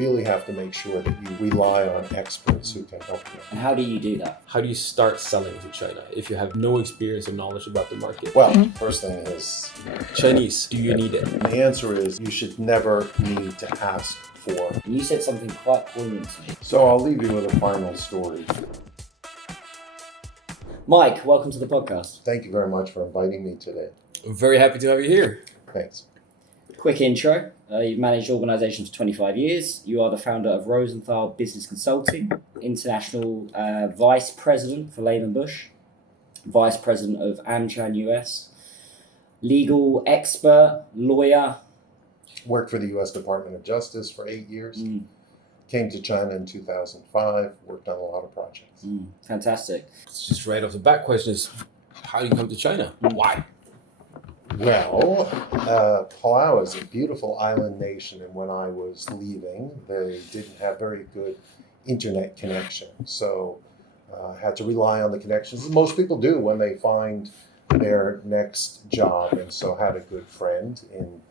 really have to make sure that you rely on experts who can help you. And how do you do that? How do you start selling to China if you have no experience or knowledge about the market? Well, first thing is Chinese, do you need it? And the answer is you should never need to ask for. And you said something quite poignant to me. So I'll leave you with a final story. Mike, welcome to the podcast. Thank you very much for inviting me today. I'm very happy to have you here. Thanks. Quick intro. You've managed organisations for 25 years. You are the founder of Rosenthal Business Consulting, international Vice-President for LehmanBush, Vice-President of AmChamUS, legal expert, lawyer. Worked for the U.S. Department of Justice for 8 years. Came to China in 2005. Worked on a lot of projects. Fantastic. It's just right off the bat question is, how do you come to China? Why? Well, Palau is a beautiful island nation, and when I was leaving, they didn't have very good internet connection. So I had to rely on the connections, as most people do when they find their next job. And so I had a good friend in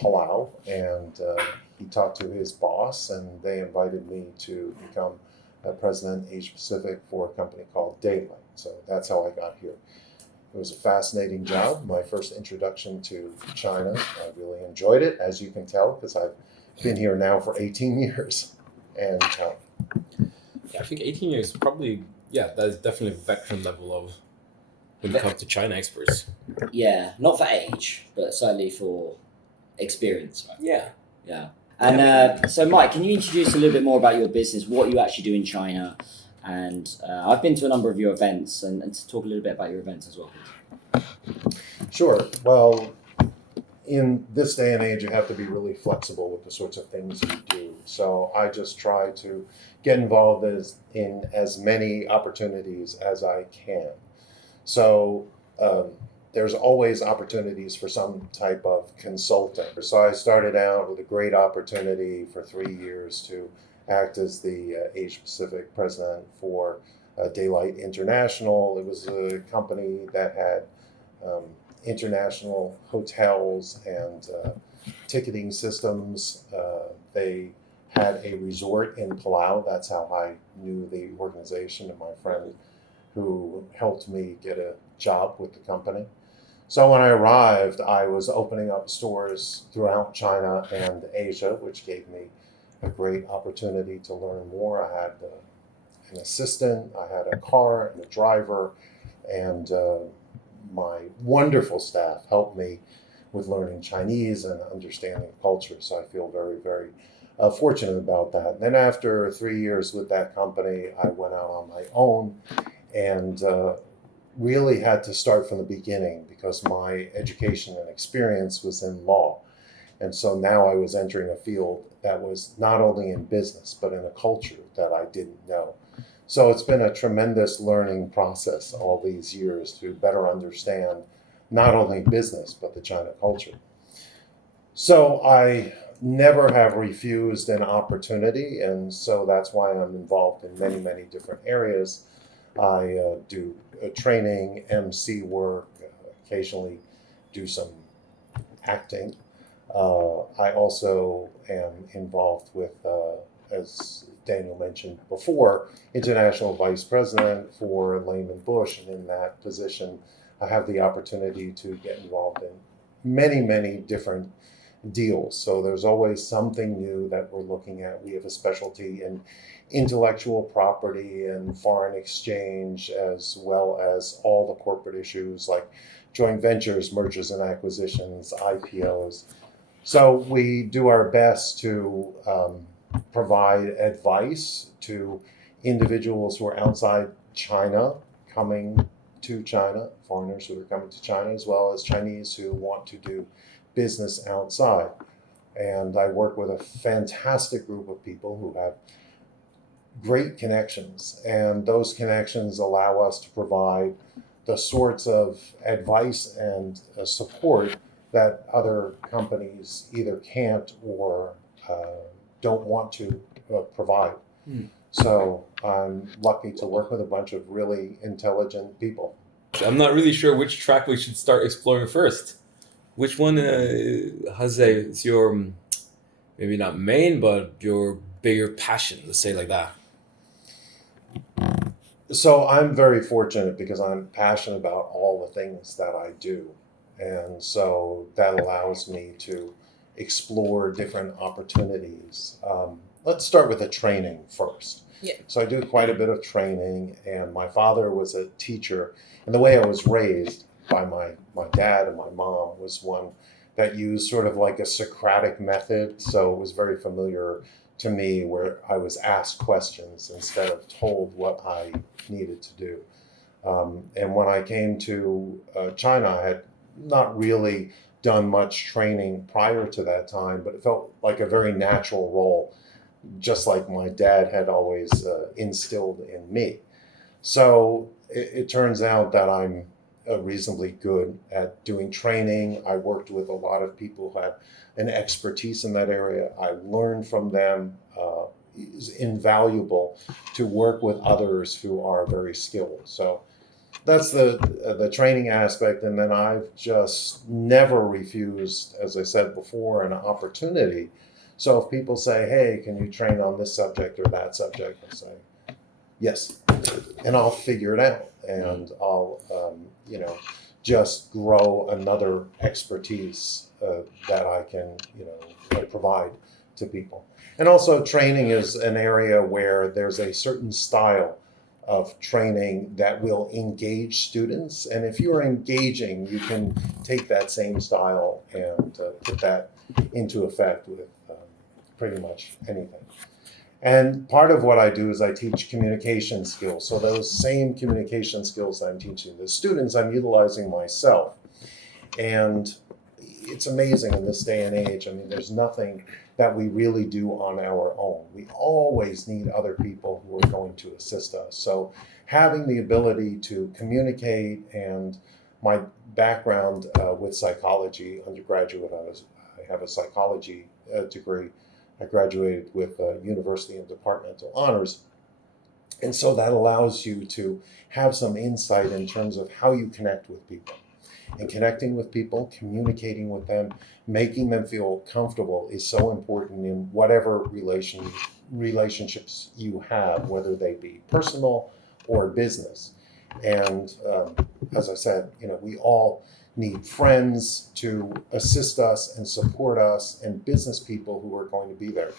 Palau, and he talked to his boss, and they invited me to become president Asia Pacific for a company called Daylight. So that's how I got here. It was a fascinating job. My first introduction to China. I really enjoyed it, as you can tell, because I've been here now for 18 years. And I think 18 years probably, that is definitely a veteran level of when it comes to China experts. Yeah, not for age, but certainly for experience. Right? Yeah. And so, Mike, can you introduce a little bit more about your business, what you actually do in China? And I've been to a number of your events, and to talk a little bit about your events as well, please. Sure. Well, in this day and age, you have to be really flexible with the sorts of things you do. So I just try to get involved in as many opportunities as I can. So there's always opportunities for some type of consulting. So I started out with a great opportunity for 3 years to act as the Asia Pacific president for Daylight International. It was a company that had international hotels and ticketing systems. They had a resort in Palau. That's how I knew the organization, and my friend who helped me get a job with the company. So when I arrived, I was opening up stores throughout China and Asia, which gave me a great opportunity to learn more. I had an assistant, I had a car and a driver, and my wonderful staff helped me with learning Chinese and understanding culture. So I feel very, very fortunate about that. And then after 3 years with that company, I went out on my own and really had to start from the beginning because my education and experience was in law. And so now I was entering a field that was not only in business, but in a culture that I didn't know. So it's been a tremendous learning process all these years to better understand not only business, but the China culture. So I never have refused an opportunity, and so that's why I'm involved in many, many different areas. I do training, MC work, occasionally do some acting. I also am involved with, as Daniel mentioned before, International Vice President for LehmanBush, and in that position, I have the opportunity to get involved in many, many different deals. So there's always something new that we're looking at. We have a specialty in intellectual property and foreign exchange, as well as all the corporate issues like joint ventures, mergers and acquisitions, IPOs. So we do our best to provide advice to individuals who are outside China coming to China, foreigners who are coming to China, as well as Chinese who want to do business outside. And I work with a fantastic group of people who have great connections, and those connections allow us to provide the sorts of advice and support that other companies either can't or don't want to provide. So I'm lucky to work with a bunch of really intelligent people. I'm not really sure which track we should start exploring first. Which one, Jose, is your maybe not main, but your bigger passion, let's say like that? So I'm very fortunate because I'm passionate about all the things that I do. And so that allows me to explore different opportunities. Let's start with the training first. Yeah. So I do quite a bit of training, and my father was a teacher. And the way I was raised by my dad and my mom was one that used sort of like a Socratic method. So it was very familiar to me, where I was asked questions instead of told what I needed to do. And when I came to China, I had not really done much training prior to that time, but it felt like a very natural role, just like my dad had always instilled in me. So it turns out that I'm reasonably good at doing training. I worked with a lot of people who had an expertise in that area. I learned from them. It's invaluable to work with others who are very skilled. So that's the training aspect. And then I've just never refused, as I said before, an opportunity. So if people say, hey, can you train on this subject or that subject? I say, yes. And I'll figure it out. And I'll, just grow another expertise that I can, provide to people. And also training is an area where there's a certain style of training that will engage students. And if you're engaging, you can take that same style and put that into effect with pretty much anything. And part of what I do is I teach communication skills. So those same communication skills I'm teaching the students, I'm utilizing myself. And it's amazing in this day and age. I mean, there's nothing that we really do on our own. We always need other people who are going to assist us. So having the ability to communicate, and my background with psychology, undergraduate, I have a psychology degree. I graduated with University and Departmental Honors. And so that allows you to have some insight in terms of how you connect with people. And connecting with people, communicating with them, making them feel comfortable is so important in whatever relationships you have, whether they be personal or business. And as I said, we all need friends to assist us and support us, and business people who are going to be there.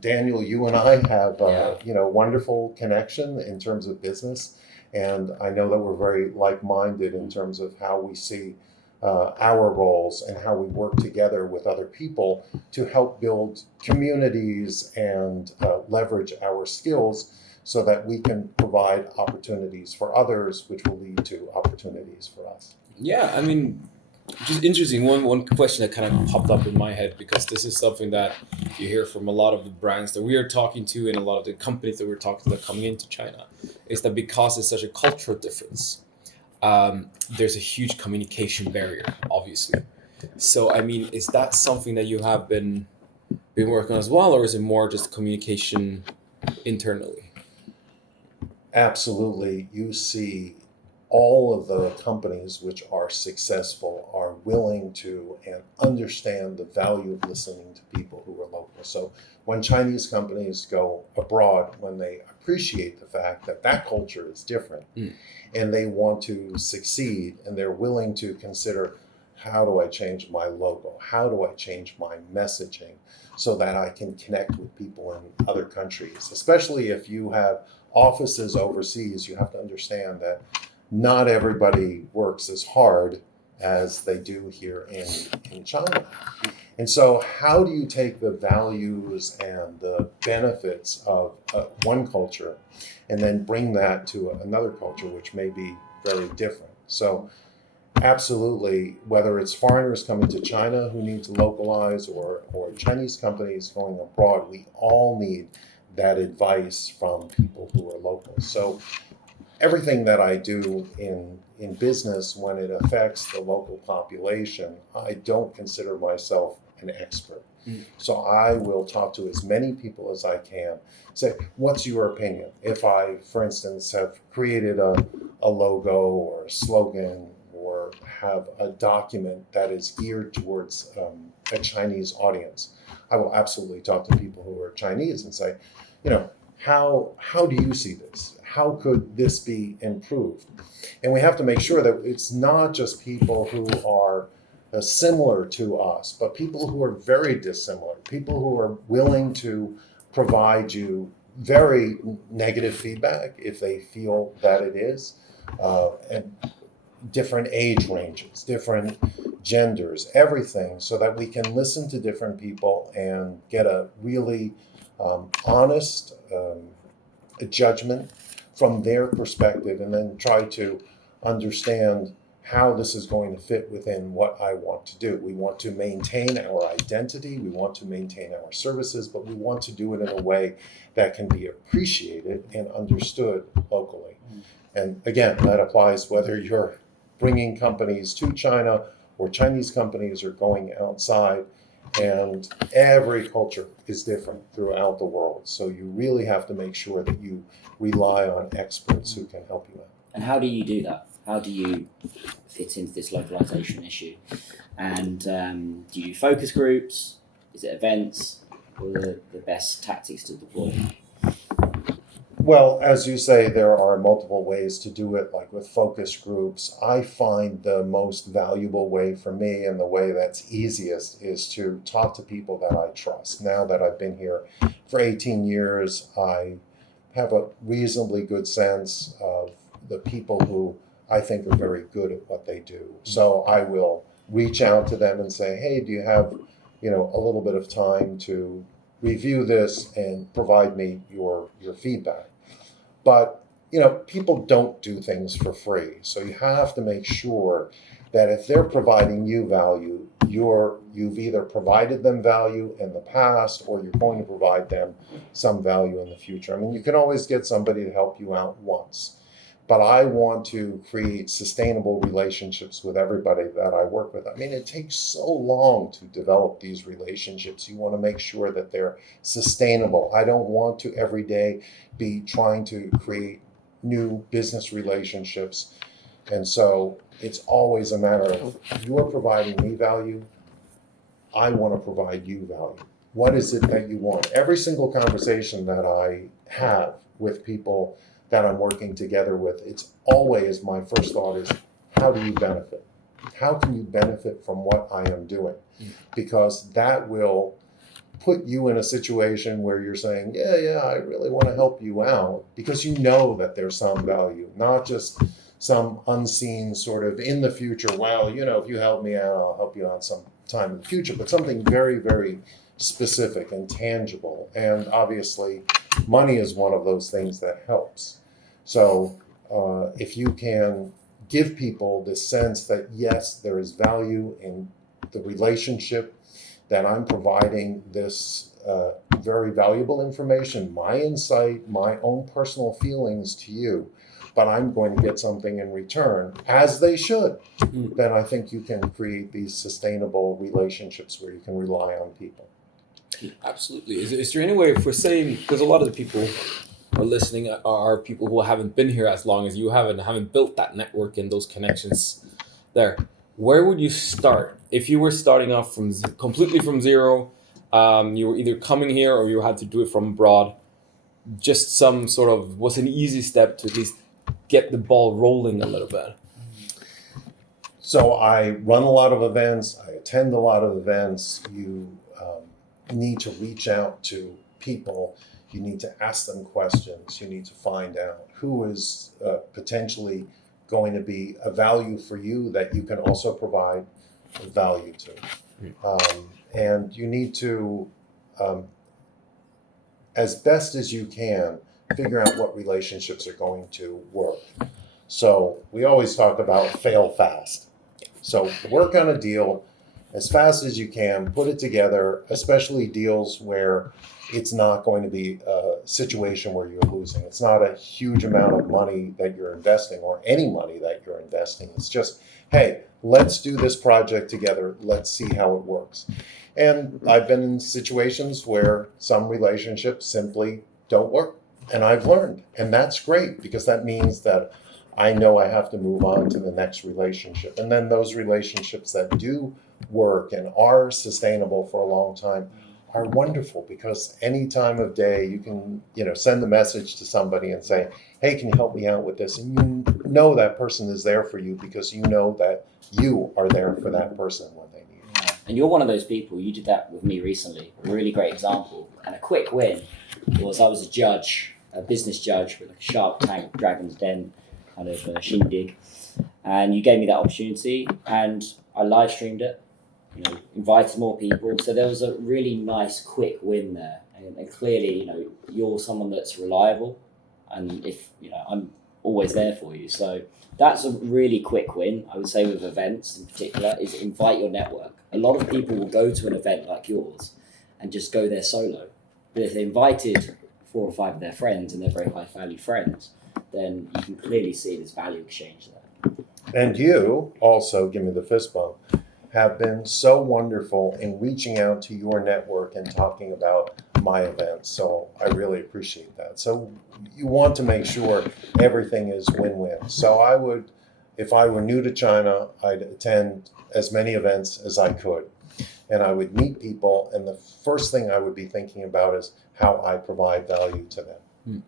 Daniel, you and I have wonderful connection in terms of business, and I know that we're very like-minded in terms of how we see our roles and how we work together with other people to help build communities and leverage our skills so that we can provide opportunities for others, which will lead to opportunities for us. Yeah, I mean, just interesting. One question that kind of popped up in my head, because this is something that you hear from a lot of the brands that we are talking to and a lot of the companies that we're talking to that are coming into China, is that because it's such a cultural difference, there's a huge communication barrier, obviously. So, I mean, is that something that you have been working on as well, or is it more just communication internally? Absolutely. You see all of the companies which are successful are willing to and understand the value of listening to people who are local. So when Chinese companies go abroad, when they appreciate the fact that that culture is different and they want to succeed, and they're willing to consider, how do I change my logo? How do I change my messaging so that I can connect with people in other countries? Especially if you have offices overseas, you have to understand that not everybody works as hard as they do here in China. And so how do you take the values and the benefits of one culture and then bring that to another culture, which may be very different? So absolutely, whether it's foreigners coming to China who need to localize, or Chinese companies going abroad, we all need that advice from people who are local. So everything that I do in business, when it affects the local population, I don't consider myself an expert. So I will talk to as many people as I can, say, what's your opinion? If I, for instance, have created a logo or a slogan, or have a document that is geared towards a Chinese audience, I will absolutely talk to people who are Chinese and say, you know, how do you see this? How could this be improved? And we have to make sure that it's not just people who are similar to us, but people who are very dissimilar, people who are willing to provide you very negative feedback if they feel that it is, and different age ranges, different genders, everything, so that we can listen to different people and get a really honest judgment from their perspective, and then try to understand how this is going to fit within what I want to do. We want to maintain our identity, we want to maintain our services, but we want to do it in a way that can be appreciated and understood locally. And again, that applies whether you're bringing companies to China or Chinese companies are going outside, and every culture is different throughout the world. So you really have to make sure that you rely on experts who can help you out. And how do you do that? How do you fit into this localization issue? And do you do focus groups? Is it events? What are the best tactics to deploy? Well, as you say, there are multiple ways to do it, like with focus groups. I find the most valuable way for me, and the way that's easiest, is to talk to people that I trust. Now that I've been here for 18 years, I have a reasonably good sense of the people who I think are very good at what they do. So I will reach out to them and say, hey, do you have, a little bit of time to review this and provide me your feedback? But, people don't do things for free. So you have to make sure that if they're providing you value, you've either provided them value in the past, or you're going to provide them some value in the future. I mean, you can always get somebody to help you out once, but I want to create sustainable relationships with everybody that I work with. I mean, it takes so long to develop these relationships. You want to make sure that they're sustainable. I don't want to every day be trying to create new business relationships. And so it's always a matter of, you're providing me value, I want to provide you value. What is it that you want? Every single conversation that I have with people that I'm working together with, it's always, my first thought is, how do you benefit? How can you benefit from what I am doing? Because that will put you in a situation where you're saying, yeah, I really want to help you out, because you know that there's some value, not just some unseen sort of in the future, well, if you help me out, I'll help you out some time in the future, but something very, very specific and tangible. And obviously, money is one of those things that helps. So if you can give people this sense that, yes, there is value in the relationship, that I'm providing this very valuable information, my insight, my own personal feelings to you, but I'm going to get something in return, as they should, then I think you can create these sustainable relationships where you can rely on people. Absolutely. Is there any way, if we're saying, because a lot of the people who are listening are people who haven't been here as long as you have and haven't built that network and those connections there, where would you start? If you were starting off completely from zero, you were either coming here or you had to do it from abroad, just some sort of, what's an easy step to at least get the ball rolling a little bit? So I run a lot of events, I attend a lot of events. You need to reach out to people, you need to ask them questions, you need to find out who is potentially going to be a value for you that you can also provide value to. And you need to, as best as you can, figure out what relationships are going to work. So we always talk about fail fast. So work on a deal as fast as you can, put it together, especially deals where it's not going to be a situation where you're losing. It's not a huge amount of money that you're investing, or any money that you're investing. It's just, hey, let's do this project together. Let's see how it works. And I've been in situations where some relationships simply don't work. And I've learned. And that's great, because that means that I know I have to move on to the next relationship. And then those relationships that do work and are sustainable for a long time are wonderful because any time of day you can, send the message to somebody and say, hey, can you help me out with this? And you know that person is there for you because you know that you are there for that person when they need it. And you're one of those people. You did that with me recently. A really great example. And a quick win was I was a judge, a business judge with a Shark Tank, Dragon's Den kind of shindig. And you gave me that opportunity and I live streamed it, invited more people. So there was a really nice quick win there. And clearly, you're someone that's reliable. And if, I'm always there for you. So that's a really quick win, I would say, with events in particular, is invite your network. A lot of people will go to an event like yours and just go there solo. But if they invited 4 or 5 of their friends and they're very high value friends, then you can clearly see this value exchange there. And you also, give me the fist bump, have been so wonderful in reaching out to your network and talking about my events. So I really appreciate that. So you want to make sure everything is win-win. So I would, if I were new to China, I'd attend as many events as I could. And I would meet people, and the first thing I would be thinking about is how I provide value to them.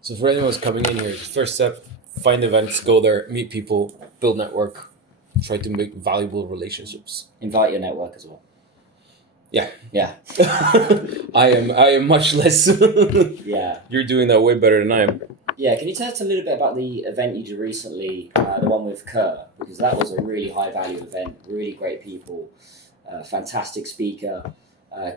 So for anyone who's coming in here, the first step, find events, go there, meet people, build network, try to make valuable relationships. Invite your network as well. Yeah. Yeah. I am much less. Yeah. You're doing that way better than I am. Yeah, can you tell us a little bit about the event you did recently, the one with Kerr? Because that was a really high value event, really great people, fantastic speaker.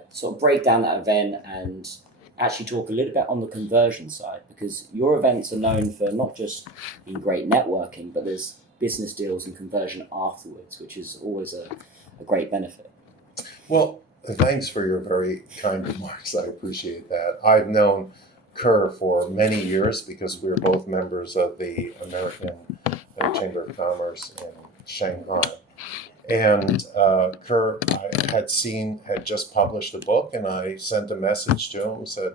Sort of break down that event and actually talk a little bit on the conversion side, because your events are known for not just being great networking, but there's business deals and conversion afterwards, which is always a great benefit. Well, thanks for your very kind remarks. I appreciate that. I've known Kerr for many years because we were both members of the American Chamber of Commerce in Shanghai. And Kerr, I had just published a book, and I sent a message to him, said,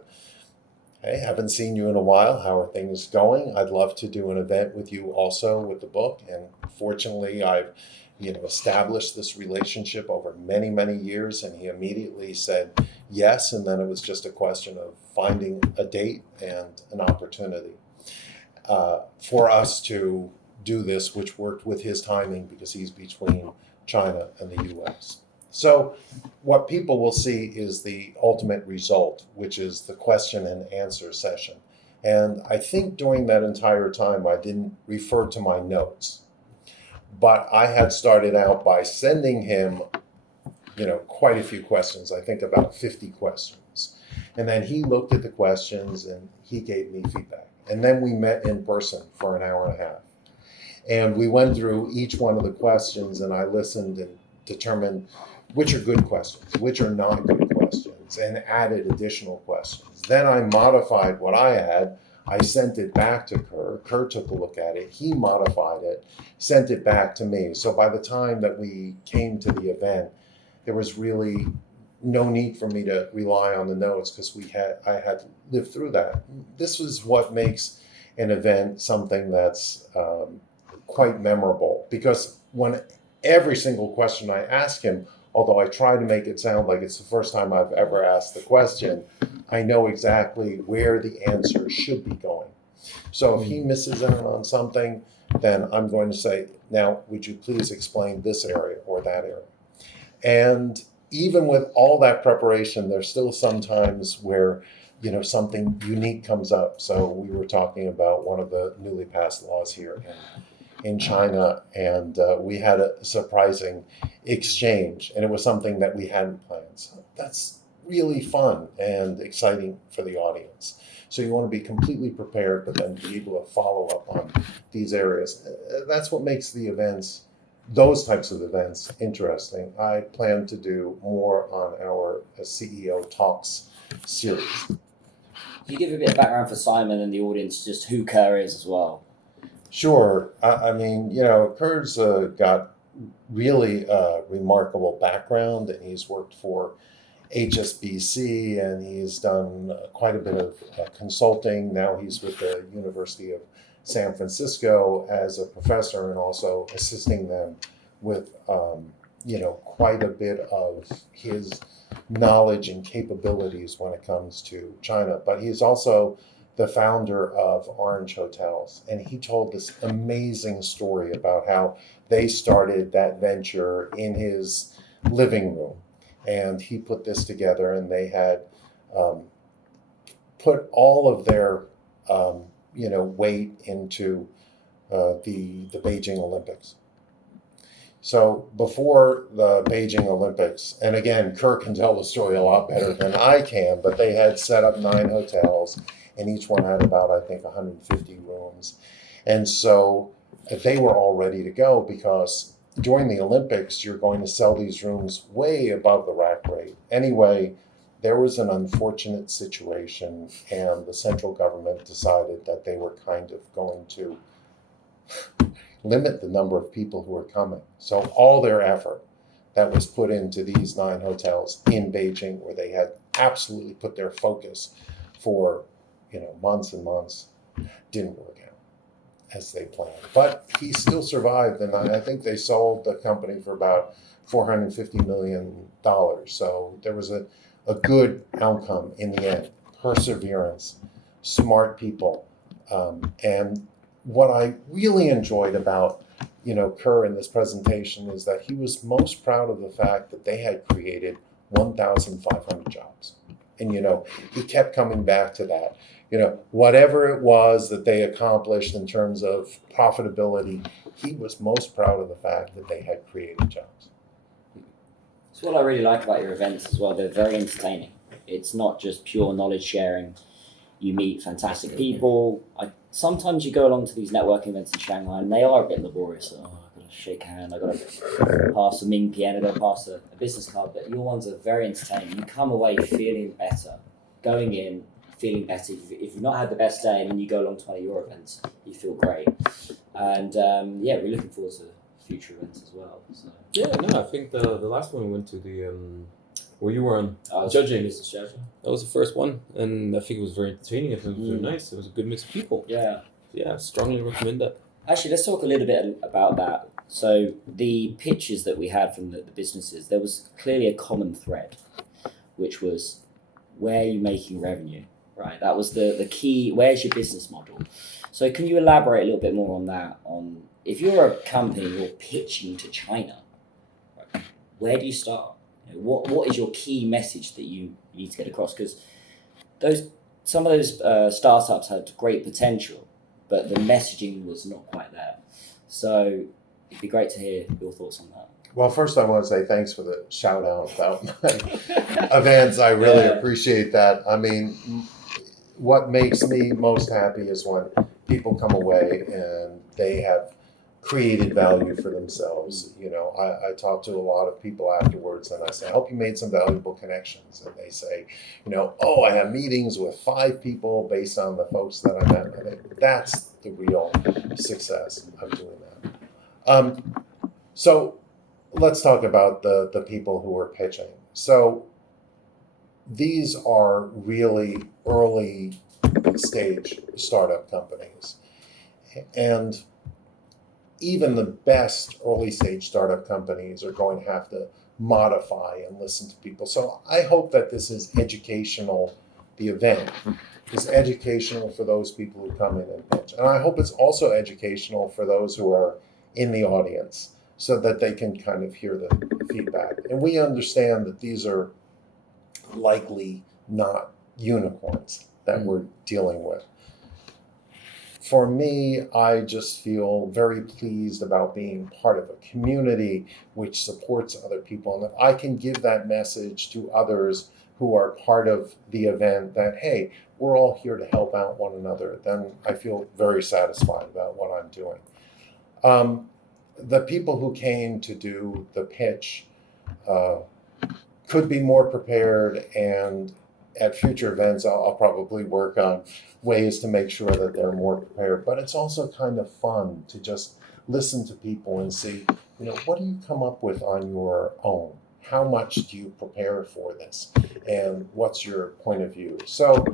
hey, haven't seen you in a while. How are things going? I'd love to do an event with you also with the book. And fortunately, I've established this relationship over many, many years, and he immediately said yes, and then it was just a question of finding a date and an opportunity for us to do this, which worked with his timing because he's between China and the U.S. So what people will see is the ultimate result, which is the question and answer session. And I think during that entire time, I didn't refer to my notes. But I had started out by sending him, quite a few questions, I think about 50 questions. And then he looked at the questions and he gave me feedback. And then we met in person for an hour and a half. And we went through each one of the questions, and I listened and determined which are good questions, which are not good questions, and added additional questions. Then I modified what I had. I sent it back to Kerr. Kerr took a look at it. He modified it, sent it back to me. So by the time that we came to the event, there was really no need for me to rely on the notes because I had lived through that. This was what makes an event something that's quite memorable, because when every single question I ask him, although I try to make it sound like it's the first time I've ever asked the question, I know exactly where the answer should be going. So if he misses out on something, then I'm going to say, now, would you please explain this area or that area? And even with all that preparation, there's still some times where something unique comes up. So we were talking about one of the newly passed laws here in China, and we had a surprising exchange, and it was something that we hadn't planned. So that's really fun and exciting for the audience. So you want to be completely prepared, but then be able to follow up on these areas. That's what makes the events, those types of events, interesting. I plan to do more on our CEO Talks series. Can you give a bit of background for Simon and the audience, just who Kerr is as well? Sure. I mean, Kerr's got really a remarkable background, and he's worked for HSBC, and he's done quite a bit of consulting. Now he's with the University of San Francisco as a professor and also assisting them with, quite a bit of his knowledge and capabilities when it comes to China. But he's also the founder of Orange Hotels. And he told this amazing story about how they started that venture in his living room. And he put this together, and they had put all of their weight into the Beijing Olympics. So before the Beijing Olympics, and again, Kirk can tell the story a lot better than I can, but they had set up 9 hotels, and each one had about, I think, 150 rooms. And so they were all ready to go, because during the Olympics, you're going to sell these rooms way above the rack rate. Anyway, there was an unfortunate situation, and the central government decided that they were kind of going to limit the number of people who were coming. So all their effort that was put into these 9 hotels in Beijing, where they had absolutely put their focus for months and months, didn't work out as they planned. But he still survived, and I think they sold the company for about $450 million. So there was a good outcome in the end. Perseverance, smart people, and what I really enjoyed about Kerr in this presentation is that he was most proud of the fact that they had created 1,500 jobs. And he kept coming back to that. Whatever it was that they accomplished in terms of profitability, he was most proud of the fact that they had created jobs. So what I really like about your events as well, they're very entertaining. It's not just pure knowledge sharing. You meet fantastic people. Sometimes you go along to these networking events in Shanghai, and they are a bit laborious. I've got to shake a hand, I've got to pass a Ming Pian, I've got to pass a business card. But your ones are very entertaining. You come away feeling better, going in, feeling better. If you've not had the best day and then you go along to one of your events, you feel great. And we're looking forward to future events as well. So. Yeah, no, I think the last one we went to, the where you were on judging. Business judging. That was the first one, and I think it was very entertaining. I think it was very nice. It was a good mix of people. Yeah. Yeah, strongly recommend that. Actually, let's talk a little bit about that. So the pitches that we had from the businesses, there was clearly a common thread, which was, where are you making revenue? Right, that was the key. Where's your business model? So can you elaborate a little bit more on that? On if you're a company, you're pitching to China, right, where do you start? What is your key message that you need to get across? Because some of those startups had great potential, but the messaging was not quite there. So it'd be great to hear your thoughts on that. Well, first I want to say thanks for the shout out about my events. I really appreciate that. I mean, what makes me most happy is when people come away and they have created value for themselves. I talk to a lot of people afterwards, and I say, I hope you made some valuable connections. And they say, I have meetings with 5 people based on the folks that I met. I think that's the real success of doing that. So let's talk about the people who are pitching. So these are really early stage startup companies. And even the best early stage startup companies are going to have to modify and listen to people. So I hope that this is educational, the event is educational for those people who come in and pitch. And I hope it's also educational for those who are in the audience so that they can kind of hear the feedback. And we understand that these are likely not unicorns that we're dealing with. For me, I just feel very pleased about being part of a community which supports other people. And if I can give that message to others who are part of the event that, hey, we're all here to help out one another, then I feel very satisfied about what I'm doing. The people who came to do the pitch could be more prepared, and at future events, I'll probably work on ways to make sure that they're more prepared. But it's also kind of fun to just listen to people and see, what do you come up with on your own? How much do you prepare for this? And what's your point of view? So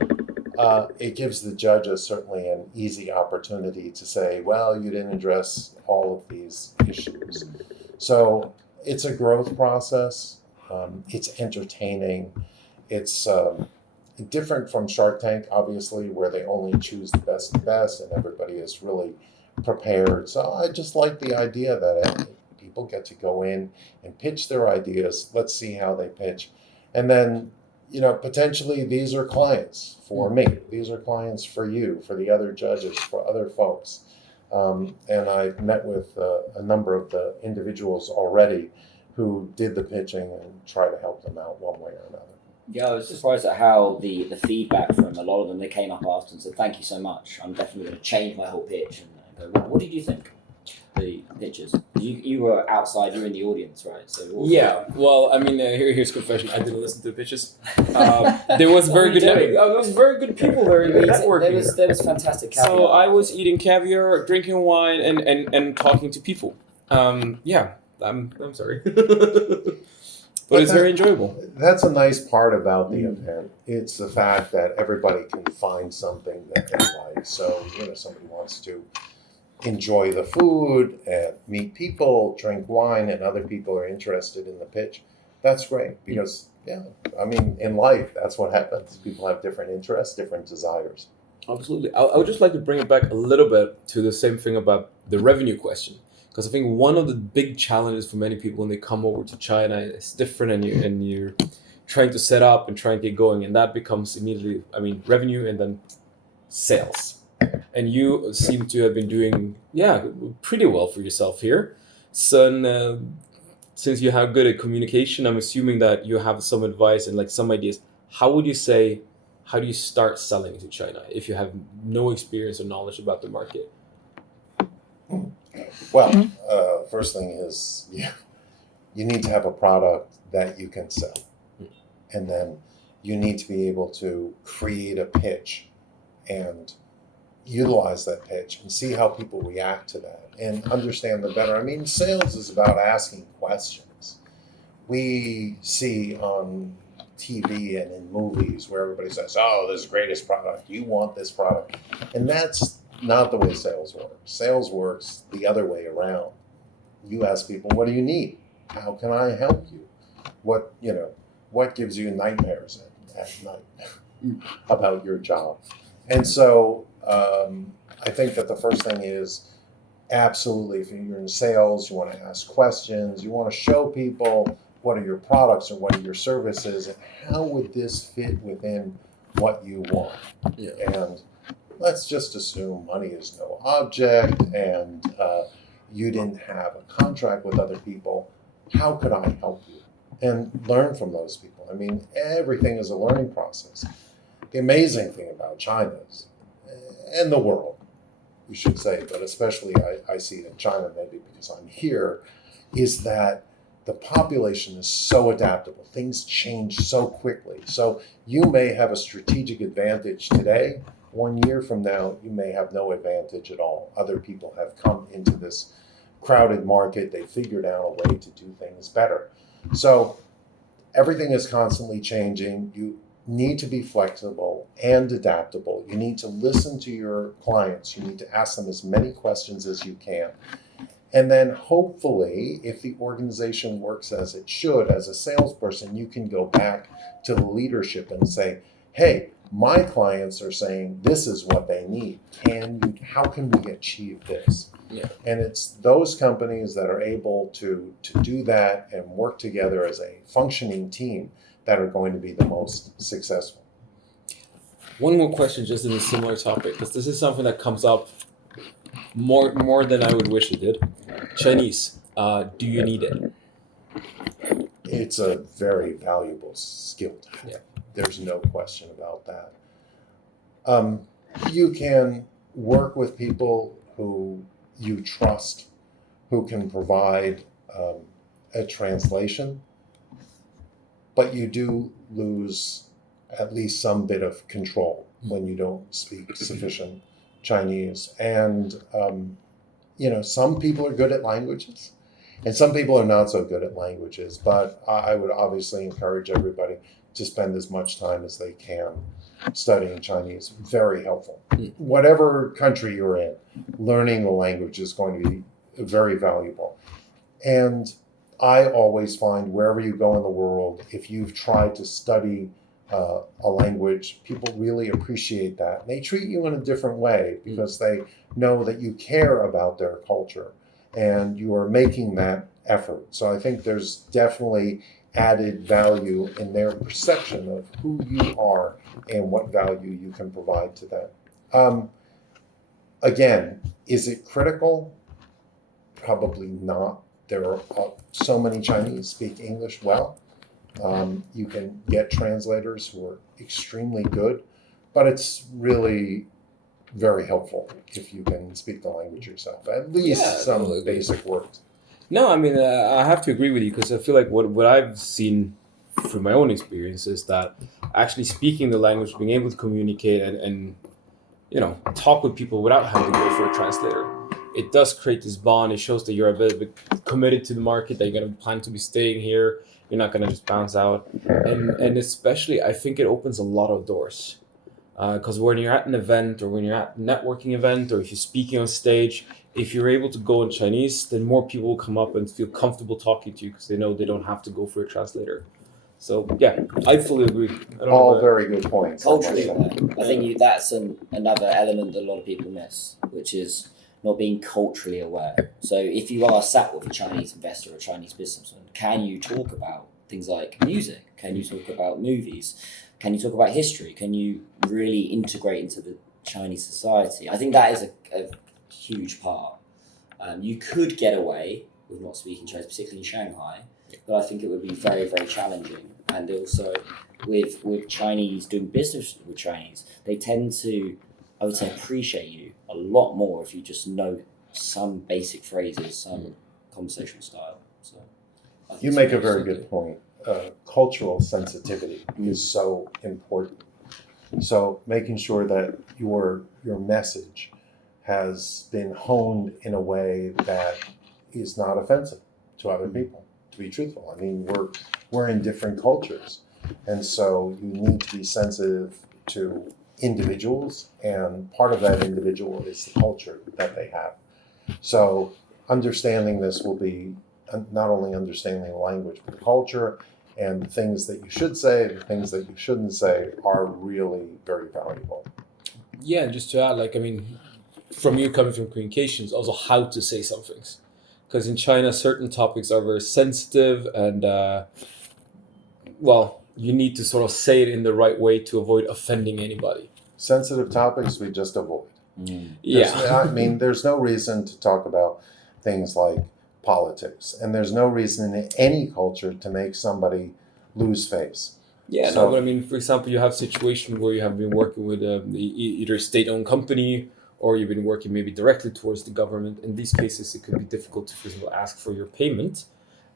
it gives the judges certainly an easy opportunity to say, well, you didn't address all of these issues. So it's a growth process. It's entertaining. It's different from Shark Tank, obviously, where they only choose the best, and everybody is really prepared. So I just like the idea that people get to go in and pitch their ideas. Let's see how they pitch. And then, potentially these are clients for me. These are clients for you, for the other judges, for other folks. And I've met with a number of the individuals already who did the pitching and try to help them out one way or another. Yeah, I was surprised at how the feedback from a lot of them, they came up after and said, thank you so much. I'm definitely going to change my whole pitch. And go, what did you think? The pitches. You were outside, you were in the audience, right? So yeah. Well, I mean, here's a confession. I didn't listen to the pitches. There was very good. There was very good people there in the networking. There was fantastic caviar. So I was eating caviar, drinking wine, and talking to people. Yeah. I'm sorry. But it's very enjoyable. That's a nice part about the event. It's the fact that everybody can find something that they like. So, somebody wants to enjoy the food and meet people, drink wine, and other people are interested in the pitch. That's great because, in life, that's what happens. People have different interests, different desires. Absolutely. I would just like to bring it back a little bit to the same thing about the revenue question. Because I think one of the big challenges for many people when they come over to China is different, and you're trying to set up and trying to get going, and that becomes immediately, revenue and then sales. And you seem to have been doing, pretty well for yourself here. So since you have good at communication, I'm assuming that you have some advice and some ideas. How do you start selling to China if you have no experience or knowledge about the market? Well, first thing is you need to have a product that you can sell. And then you need to be able to create a pitch and utilize that pitch and see how people react to that and understand them better. Sales is about asking questions. We see on TV and in movies where everybody says, oh, this is the greatest product. You want this product. And that's not the way sales works. Sales works the other way around. You ask people, what do you need? How can I help you? What gives you nightmares at night about your job? And so I think that the first thing is absolutely, if you're in sales, you want to ask questions, you want to show people what are your products or what are your services and how would this fit within what you want. Yeah. And let's just assume money is no object and you didn't have a contract with other people. How could I help you? And learn from those people. Everything is a learning process. The amazing thing about China is, and the world, we should say, but especially I see it in China, maybe because I'm here, is that the population is so adaptable. Things change so quickly. So you may have a strategic advantage today. 1 year from now, you may have no advantage at all. Other people have come into this crowded market. They figured out a way to do things better. So everything is constantly changing. You need to be flexible and adaptable. You need to listen to your clients. You need to ask them as many questions as you can. And then hopefully, if the organization works as it should, as a salesperson, you can go back to the leadership and say, hey, my clients are saying this is what they need. How can we achieve this? Yeah. And it's those companies that are able to do that and work together as a functioning team that are going to be the most successful. One more question just in a similar topic, because this is something that comes up more than I would wish it did. Chinese, do you need it? It's a very valuable skill to have. Yeah. There's no question about that. You can work with people who you trust, who can provide a translation, but you do lose at least some bit of control when you don't speak sufficient Chinese. And, some people are good at languages and some people are not so good at languages, but I would obviously encourage everybody to spend as much time as they can studying Chinese. Very helpful. Whatever country you're in, learning the language is going to be very valuable. And I always find wherever you go in the world, if you've tried to study a language, people really appreciate that. They treat you in a different way because they know that you care about their culture and you are making that effort. So I think there's definitely added value in their perception of who you are and what value you can provide to them. Again, is it critical? Probably not. There are so many Chinese speak English well. You can get translators who are extremely good, but it's really very helpful if you can speak the language yourself. At least some basic words. No, I mean, I have to agree with you because I feel like what I've seen from my own experience is that actually speaking the language, being able to communicate and talk with people without having to go for a translator, it does create this bond. It shows that you're a bit committed to the market, that you're going to plan to be staying here. You're not going to just bounce out. And especially, I think it opens a lot of doors. Because when you're at an event or when you're at a networking event or if you're speaking on stage, if you're able to go in Chinese, then more people will come up and feel comfortable talking to you because they know they don't have to go for a translator. So, yeah, I fully agree. All very good points. Culturally, I think that's another element that a lot of people miss, which is not being culturally aware. So if you are sat with a Chinese investor or a Chinese businessman, can you talk about things like music? Can you talk about movies? Can you talk about history? Can you really integrate into the Chinese society? I think that is a huge part. You could get away with not speaking Chinese, particularly in Shanghai, but I think it would be very, very challenging. And also with Chinese doing business with Chinese, they tend to, I would say, appreciate you a lot more if you just know some basic phrases, some conversational style. So you make a very good point. Cultural sensitivity is so important. So making sure that your message has been honed in a way that is not offensive to other people, to be truthful. I mean, we're in different cultures, and so you need to be sensitive to individuals, and part of that individual is the culture that they have. So understanding this will be not only understanding the language, but the culture, and the things that you should say, the things that you shouldn't say are really very valuable. Yeah, just to add, from you coming from communications, also how to say some things. Because in China, certain topics are very sensitive and, you need to sort of say it in the right way to avoid offending anybody. Sensitive topics we just avoid. Yeah. There's no reason to talk about things like politics, and there's no reason in any culture to make somebody lose face. Yeah, for example, you have a situation where you have been working with either a state-owned company or you've been working maybe directly towards the government. In these cases, it could be difficult to, for example, ask for your payment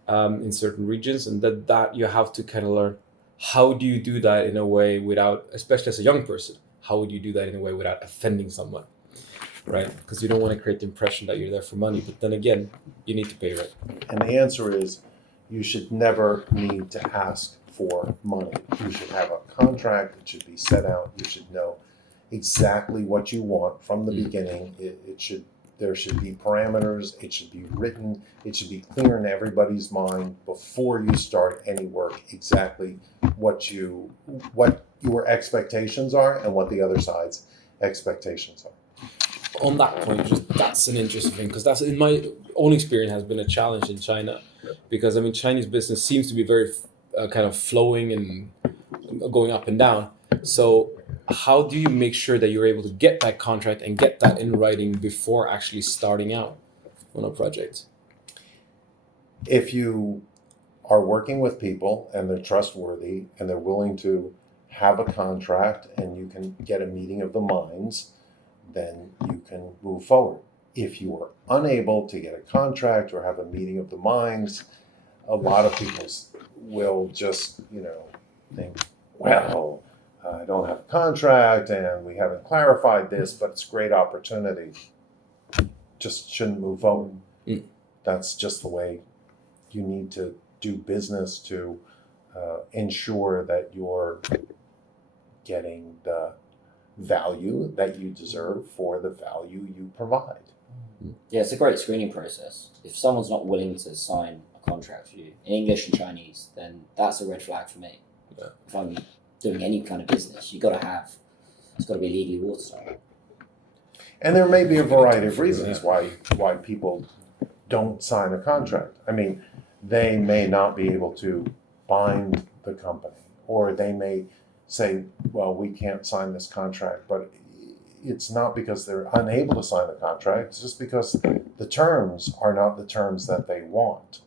in certain regions, and that you have to kind of learn how do you do that in a way without, especially as a young person, how would you do that in a way without offending someone, right? Because you don't want to create the impression that you're there for money, but then again, you need to pay rent. And the answer is you should never need to ask for money. You should have a contract. It should be set out. You should know exactly what you want from the beginning. There should be parameters. It should be written. It should be clear in everybody's mind before you start any work exactly what your expectations are and what the other side's expectations are. On that point, that's an interesting thing because that's, in my own experience, has been a challenge in China, because Chinese business seems to be very kind of flowing and going up and down. So how do you make sure that you're able to get that contract and get that in writing before actually starting out on a project? If you are working with people and they're trustworthy and they're willing to have a contract and you can get a meeting of the minds, then you can move forward. If you are unable to get a contract or have a meeting of the minds, a lot of people will just, think, well, I don't have a contract and we haven't clarified this, but it's a great opportunity. Just shouldn't move forward. That's just the way you need to do business to ensure that you're getting the value that you deserve for the value you provide. Yeah, it's a great screening process. If someone's not willing to sign a contract for you in English and Chinese, then that's a red flag for me. Yeah. If I'm doing any kind of business, it's got to be legally watertight. And there may be a variety of reasons why people don't sign a contract. I mean, they may not be able to bind the company, or they may say, well, we can't sign this contract, but it's not because they're unable to sign the contract, it's just because the terms are not the terms that they want.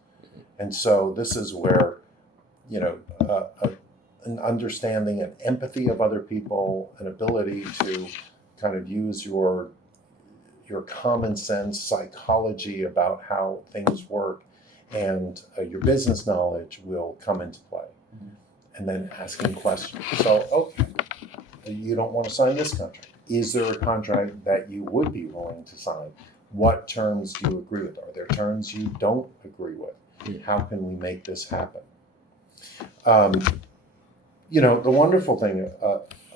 And so this is where, an understanding and empathy of other people, an ability to kind of use your common sense psychology about how things work, and your business knowledge will come into play. And then asking questions. So, okay, you don't want to sign this contract. Is there a contract that you would be willing to sign? What terms do you agree with? Are there terms you don't agree with? How can we make this happen? The wonderful thing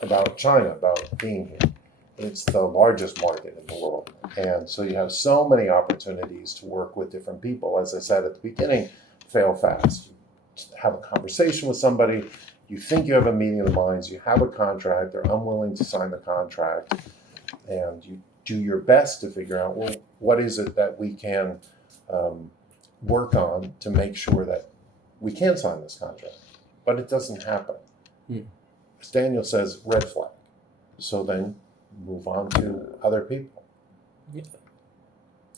about China, about being here, it's the largest market in the world. And so you have so many opportunities to work with different people. As I said at the beginning, fail fast. Have a conversation with somebody, you think you have a meeting of the minds, you have a contract, they're unwilling to sign the contract, and you do your best to figure out, well, what is it that we can work on to make sure that we can sign this contract. But it doesn't happen. As Daniel says, red flag. So then move on to other people. Yeah.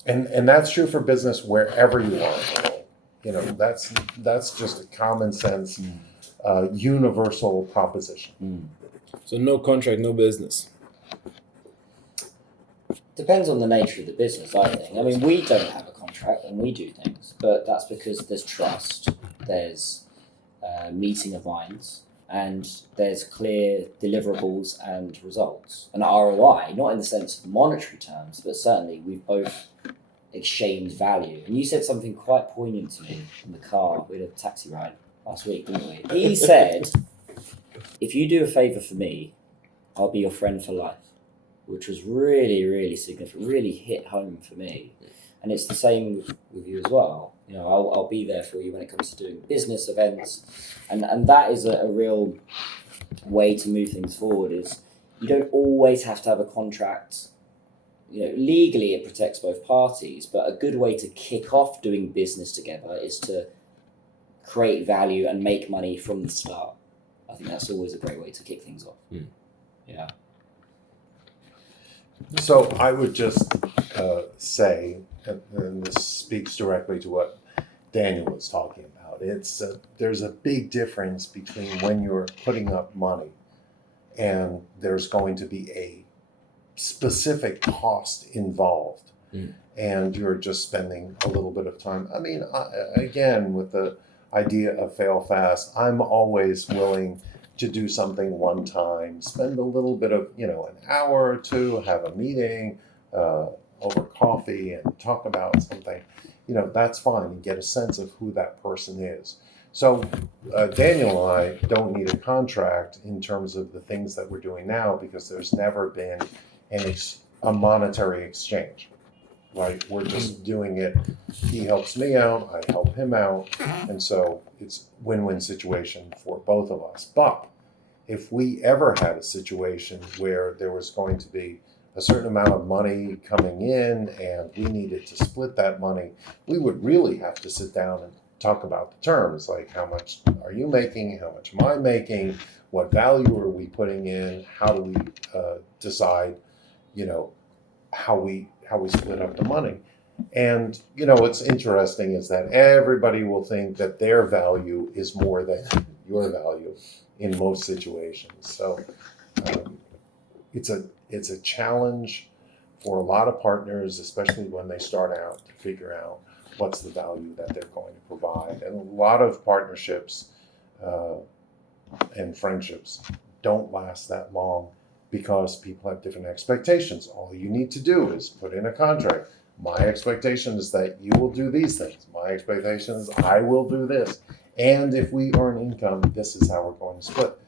And that's true for business wherever you are. That's just a common sense, universal proposition. So no contract, no business. Depends on the nature of the business, I think. I mean, we don't have a contract when we do things, but that's because there's trust, there's meeting of minds, and there's clear deliverables and results. And ROI, not in the sense of monetary terms, but certainly we've both exchanged value. And you said something quite poignant to me in the car. We had a taxi ride last week, didn't we? He said, if you do a favour for me, I'll be your friend for life, which was really, really significant, really hit home for me. And it's the same with you as well. I'll be there for you when it comes to doing business events. And that is a real way to move things forward, is you don't always have to have a contract. Legally it protects both parties, but a good way to kick off doing business together is to create value and make money from the start. I think that's always a great way to kick things off. Yeah. So I would just say, and this speaks directly to what Daniel was talking about, there's a big difference between when you're putting up money and there's going to be a specific cost involved, and you're just spending a little bit of time. I mean, again, with the idea of fail fast, I'm always willing to do something one time, spend a little bit of, an hour or two, have a meeting over coffee and talk about something, that's fine, and get a sense of who that person is. So Daniel and I don't need a contract in terms of the things that we're doing now, because there's never been a monetary exchange, right? We're just doing it. He helps me out, I help him out, and so it's win-win situation for both of us. But if we ever had a situation where there was going to be a certain amount of money coming in and we needed to split that money, we would really have to sit down and talk about the terms, like how much are you making, how much am I making, what value are we putting in, how do we decide, how we split up the money. And what's interesting is that everybody will think that their value is more than your value in most situations. So it's a challenge for a lot of partners, especially when they start out, to figure out what's the value that they're going to provide. And a lot of partnerships and friendships don't last that long because people have different expectations. All you need to do is put in a contract. My expectation is that you will do these things. My expectation is I will do this. And if we earn income, this is how we're going to split.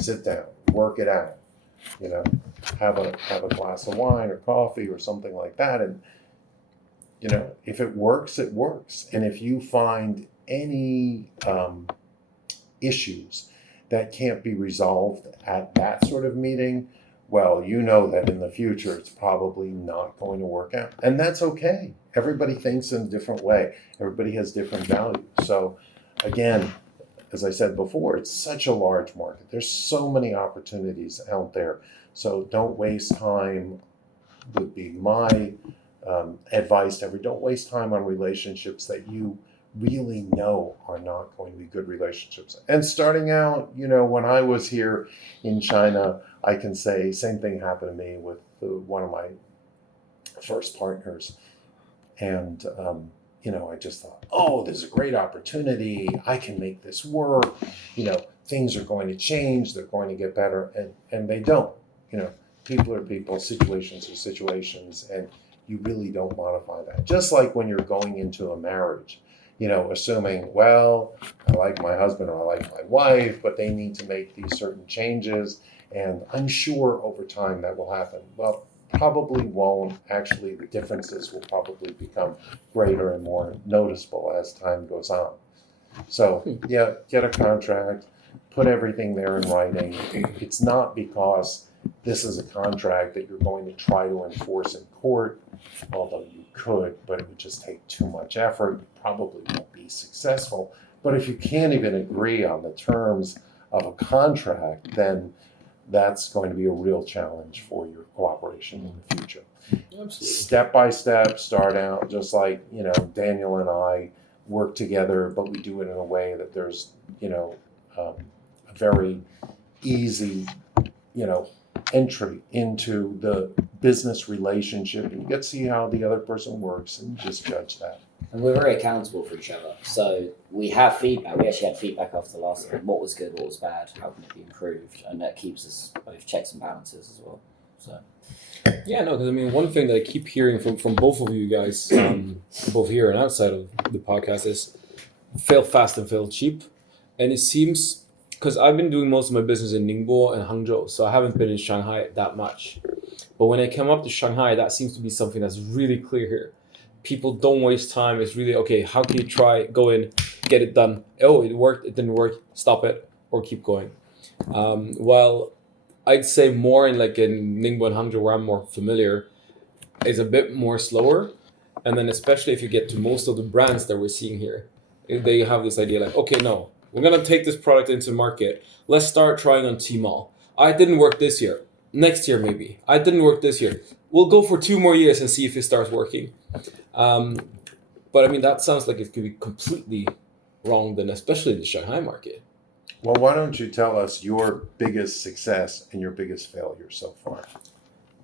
Sit down, work it out. Have a glass of wine or coffee or something like that. And if it works, it works. And if you find any issues that can't be resolved at that sort of meeting, well, you know that in the future it's probably not going to work out. And that's okay. Everybody thinks in a different way. Everybody has different values. So again, as I said before, it's such a large market. There's so many opportunities out there. So don't waste time, would be my advice to everyone. Don't waste time on relationships that you really know are not going to be good relationships. And starting out, when I was here in China, I can say same thing happened to me with one of my first partners. And, I just thought, oh, this is a great opportunity. I can make this work. Things are going to change. They're going to get better. And they don't. People are people, situations are situations, and you really don't modify that. Just like when you're going into a marriage, assuming, well, I like my husband or I like my wife, but they need to make these certain changes, and I'm sure over time that will happen. Well, probably won't. Actually, the differences will probably become greater and more noticeable as time goes on. So, yeah, get a contract, put everything there in writing. It's not because this is a contract that you're going to try to enforce in court, although you could, but it would just take too much effort. You probably won't be successful. But if you can't even agree on the terms of a contract, then that's going to be a real challenge for your cooperation in the future. Absolutely. Step by step, start out just like, Daniel and I work together, but we do it in a way that there's, a very easy, entry into the business relationship, and you get to see how the other person works and just judge that. And we're very accountable for each other. So we have feedback. We actually had feedback after the last one. What was good, what was bad, how can it be improved? And that keeps us both checks and balances as well. So Yeah, no, because one thing that I keep hearing from both of you guys, both here and outside of the podcast, is fail fast and fail cheap. And it seems, because I've been doing most of my business in Ningbo and Hangzhou, so I haven't been in Shanghai that much. But when I come up to Shanghai, that seems to be something that's really clear here. People don't waste time. It's really, okay, how can you try, go in, get it done? Oh, it worked, it didn't work, stop it, or keep going. While I'd say more in Ningbo and Hangzhou, where I'm more familiar, is a bit more slower. And then especially if you get to most of the brands that we're seeing here, they have this idea okay, no, we're going to take this product into market. Let's start trying on Tmall. I didn't work this year. Next year, maybe. I didn't work this year. We'll go for 2 more years and see if it starts working. But that sounds like it could be completely wrong then, especially in the Shanghai market. Well, why don't you tell us your biggest success and your biggest failure so far?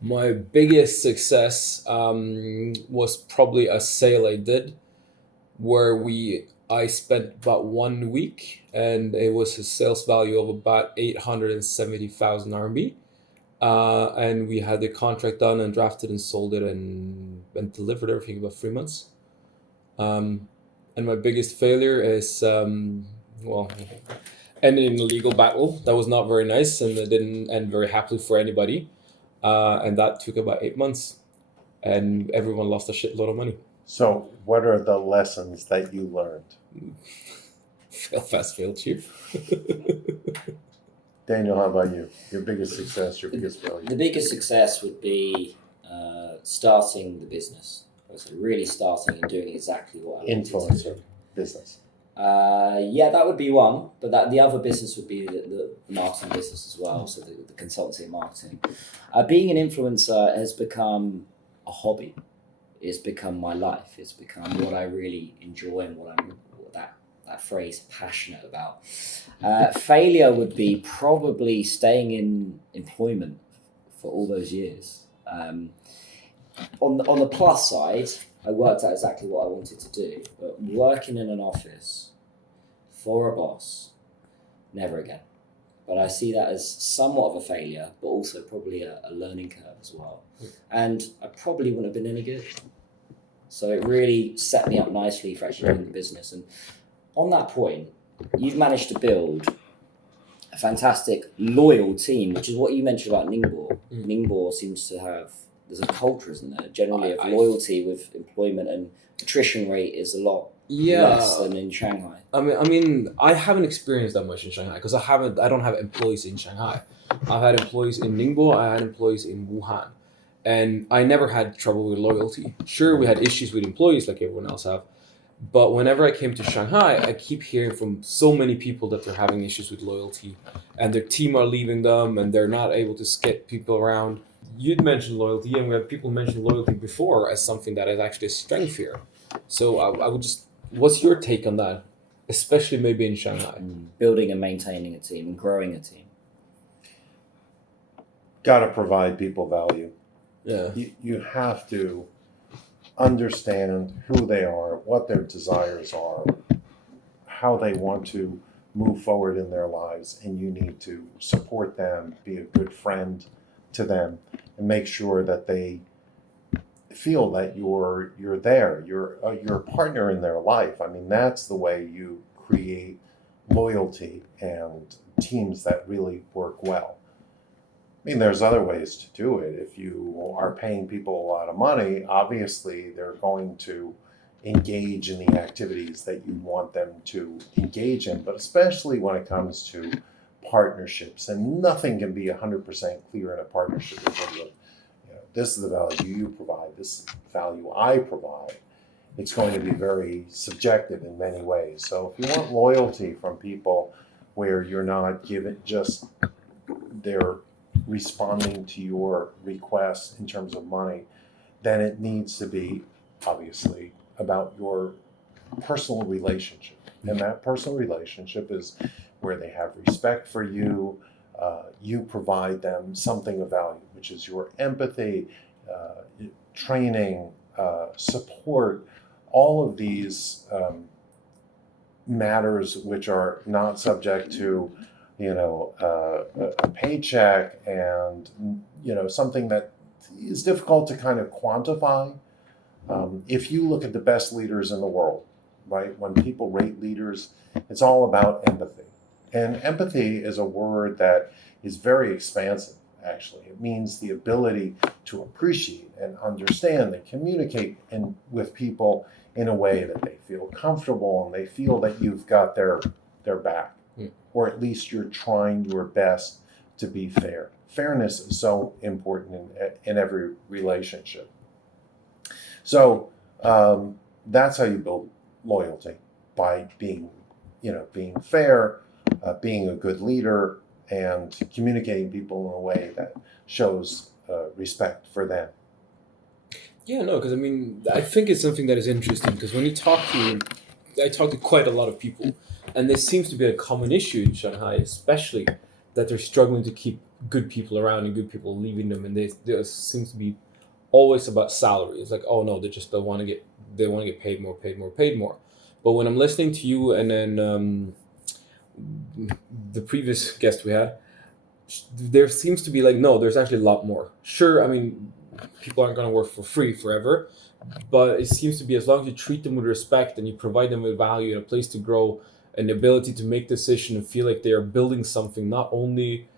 My biggest success was probably a sale I did where I spent about 1 week, and it was a sales value of about 870,000 RMB. And we had the contract done and drafted and sold it and delivered everything in about 3 months. And my biggest failure is, ended in a legal battle. That was not very nice, and it didn't end very happily for anybody. And that took about 8 months, and everyone lost a shitload of money. So what are the lessons that you learned? Fail fast, fail cheap. Daniel, how about you? Your biggest success, your biggest failure? the biggest success would be starting the business. So really starting and doing exactly what I wanted to do. Influencer business. That would be one, but the other business would be the marketing business as well, so the consultancy and marketing. Being an influencer has become a hobby. It's become my life. It's become what I really enjoy and what that phrase, passionate about. Failure would be probably staying in employment for all those years. On the plus side, I worked out exactly what I wanted to do, but working in an office for a boss, never again. But I see that as somewhat of a failure, but also probably a learning curve as well. And I probably wouldn't have been any good. So it really set me up nicely for actually doing the business. And on that point, you've managed to build a fantastic, loyal team, which is what you mentioned about Ningbo. Ningbo seems to have, there's a culture, isn't there, generally of loyalty with employment, and attrition rate is a lot less than in Shanghai? I mean, I haven't experienced that much in Shanghai because I don't have employees in Shanghai. I've had employees in Ningbo, I had employees in Wuhan, and I never had trouble with loyalty. Sure, we had issues with employees like everyone else have, but whenever I came to Shanghai, I keep hearing from so many people that they're having issues with loyalty, and their team are leaving them, and they're not able to get people around. You'd mentioned loyalty, and we have people mention loyalty before as something that is actually a strength here. So I would just, what's your take on that, especially maybe in Shanghai? Building and maintaining a team and growing a team. Got to provide people value. Yeah. You have to understand who they are, what their desires are, how they want to move forward in their lives, and you need to support them, be a good friend to them, and make sure that they feel that you're there, you're a partner in their life. I mean, that's the way you create loyalty and teams that really work well. I mean, there's other ways to do it. If you are paying people a lot of money, obviously they're going to engage in the activities that you want them to engage in, but especially when it comes to partnerships, and nothing can be 100% clear in a partnership in terms of, this is the value you provide, this is the value I provide. It's going to be very subjective in many ways. So if you want loyalty from people where you're not given just they're responding to your requests in terms of money, then it needs to be obviously about your personal relationship. And that personal relationship is where they have respect for you. You provide them something of value, which is your empathy, training, support, all of these matters which are not subject to, a paycheck and, something that is difficult to kind of quantify. If you look at the best leaders in the world, right, when people rate leaders, it's all about empathy. And empathy is a word that is very expansive, actually. It means the ability to appreciate and understand and communicate with people in a way that they feel comfortable and they feel that you've got their back, or at least you're trying your best to be fair. Fairness is so important in every relationship. So that's how you build loyalty, by being fair, being a good leader, and communicating people in a way that shows respect for them. Yeah, no, because I mean, I think it's something that is interesting because when I talk to quite a lot of people, and there seems to be a common issue in Shanghai, especially that they're struggling to keep good people around and good people leaving them, and there seems to be always about salary. It's like, oh no, they want to get paid more. But when I'm listening to you and then the previous guest we had, there seems to be like, no, there's actually a lot more. Sure, I mean, people aren't going to work for free forever, but it seems to be as long as you treat them with respect and you provide them with value and a place to grow and the ability to make decisions and feel like they are building something, not only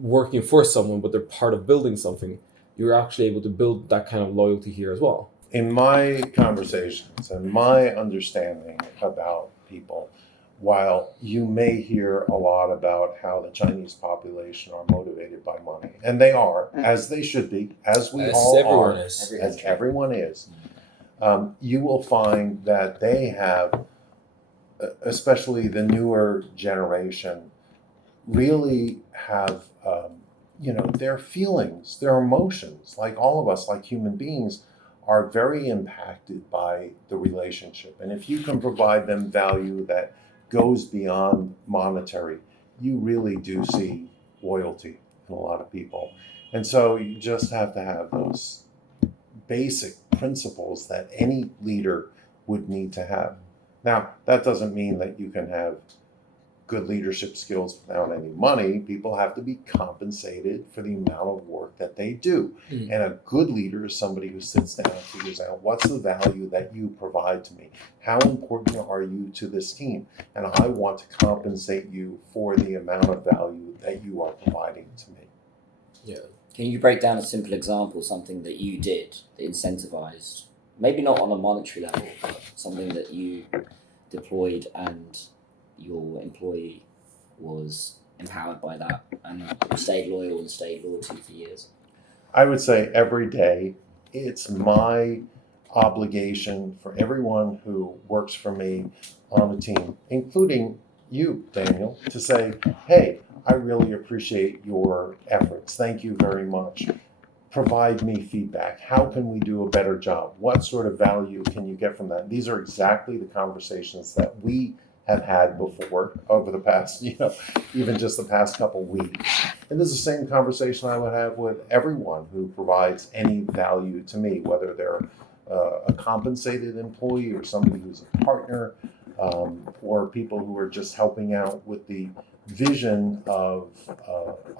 working for someone, but they're part of building something, you're actually able to build that kind of loyalty here as well. In my conversations and my understanding about people, while you may hear a lot about how the Chinese population are motivated by money, and they are, as they should be, as everyone is, you will find that they have, especially the newer generation, really have, their feelings, their emotions, like all of us, like human beings, are very impacted by the relationship. And if you can provide them value that goes beyond monetary, you really do see loyalty in a lot of people. And so you just have to have those basic principles that any leader would need to have. Now, that doesn't mean that you can have good leadership skills without any money. People have to be compensated for the amount of work that they do. And a good leader is somebody who sits down and figures out, what's the value that you provide to me? How important are you to this team? And I want to compensate you for the amount of value that you are providing to me. Yeah. Can you break down a simple example, something that you did that incentivized maybe not on a monetary level, but something that you deployed and your employee was empowered by that and stayed loyal and stayed loyal to you for years? I would say every day it's my obligation for everyone who works for me on the team, including you, Daniel, to say, hey, I really appreciate your efforts. Thank you very much. Provide me feedback. How can we do a better job? What sort of value can you get from that? These are exactly the conversations that we have had before over the past, even just the past couple weeks. And this is the same conversation I would have with everyone who provides any value to me, whether they're a compensated employee or somebody who's a partner, or people who are just helping out with the vision of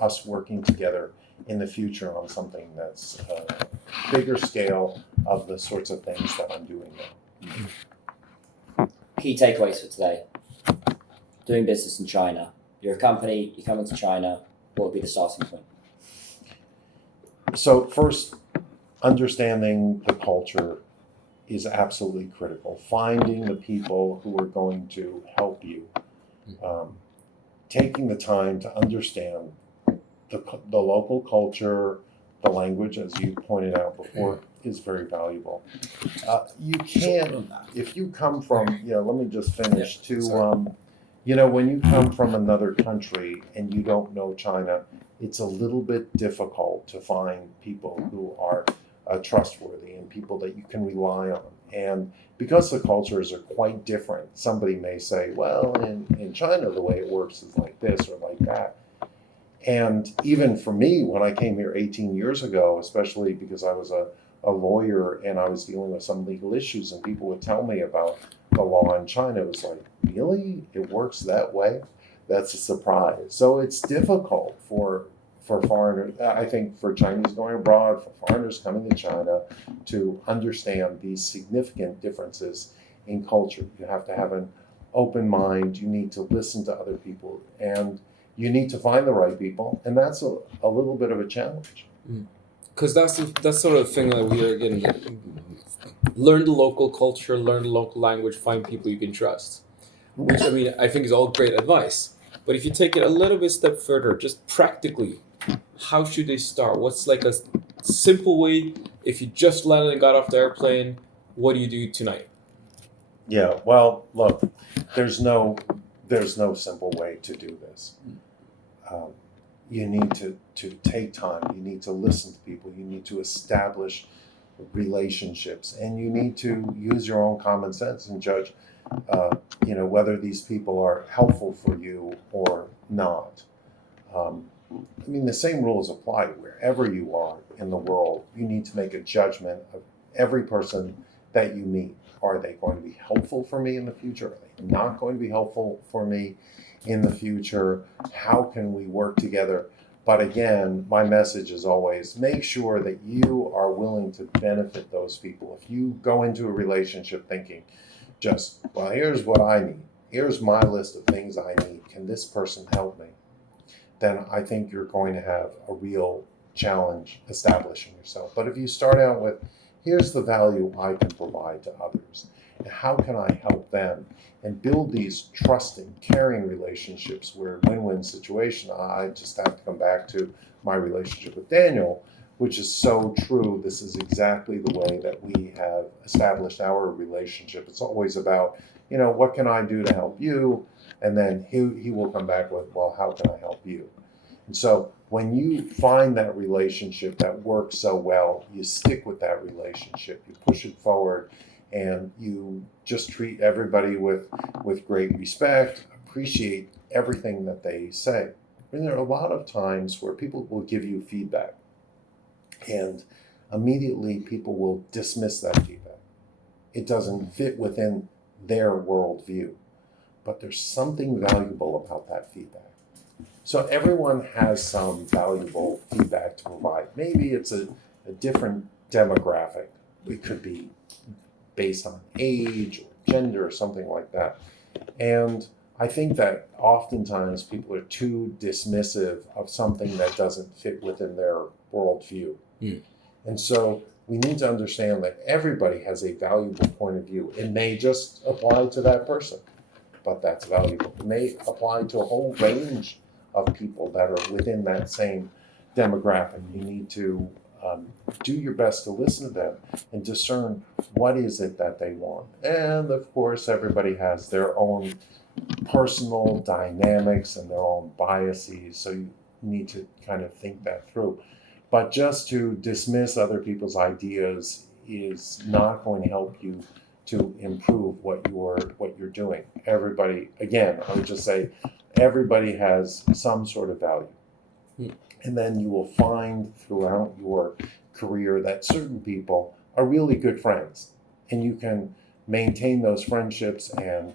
us working together in the future on something that's bigger scale of the sorts of things that I'm doing now. Key takeaways for today. Doing business in China. You're a company, you come into China, what would be the starting point? So first, understanding the culture is absolutely critical. Finding the people who are going to help you. Taking the time to understand the local culture, the language, as you pointed out before, is very valuable. You can't, if you come from, let me just finish, when you come from another country and you don't know China, it's a little bit difficult to find people who are trustworthy and people that you can rely on. And because the cultures are quite different, somebody may say, well, in China, the way it works is like this or like that. And even for me, when I came here 18 years ago, especially because I was a lawyer and I was dealing with some legal issues and people would tell me about the law in China, it was like, really? It works that way? That's a surprise. So it's difficult for foreigners, I think for Chinese going abroad, for foreigners coming to China, to understand these significant differences in culture. You have to have an open mind, you need to listen to other people, and you need to find the right people, and that's a little bit of a challenge. Because that's sort of thing that we are getting. Learn the local culture, learn the local language, find people you can trust. Which, I think is all great advice. But if you take it a little bit step further, just practically, how should they start? What's like a simple way, if you just landed and got off the airplane, what do you do tonight? Yeah, well, look, there's no simple way to do this. You need to take time. You need to listen to people. You need to establish relationships, and you need to use your own common sense and judge, whether these people are helpful for you or not. The same rules apply wherever you are in the world. You need to make a judgment of every person that you meet. Are they going to be helpful for me in the future? Are they not going to be helpful for me in the future? How can we work together? But again, my message is always make sure that you are willing to benefit those people. If you go into a relationship thinking just, well, here's what I need. Here's my list of things I need. Can this person help me? Then I think you're going to have a real challenge establishing yourself. But if you start out with, here's the value I can provide to others, and how can I help them? And build these trusting, caring relationships where win-win situation. I just have to come back to my relationship with Daniel, which is so true. This is exactly the way that we have established our relationship. It's always about, what can I do to help you? And then he will come back with, well, how can I help you? And so when you find that relationship that works so well, you stick with that relationship, you push it forward, and you just treat everybody with great respect, appreciate everything that they say. There are a lot of times where people will give you feedback, and immediately people will dismiss that feedback. It doesn't fit within their worldview, but there's something valuable about that feedback. So everyone has some valuable feedback to provide. Maybe it's a different demographic. It could be based on age or gender or something like that. And I think that oftentimes people are too dismissive of something that doesn't fit within their worldview. And so we need to understand that everybody has a valuable point of view. It may just apply to that person, but that's valuable. It may apply to a whole range of people that are within that same demographic. You need to do your best to listen to them and discern what is it that they want. And of course, everybody has their own personal dynamics and their own biases, so you need to kind of think that through. But just to dismiss other people's ideas is not going to help you to improve what you're doing. Everybody, again, I would just say, everybody has some sort of value. And then you will find throughout your career that certain people are really good friends, and you can maintain those friendships and,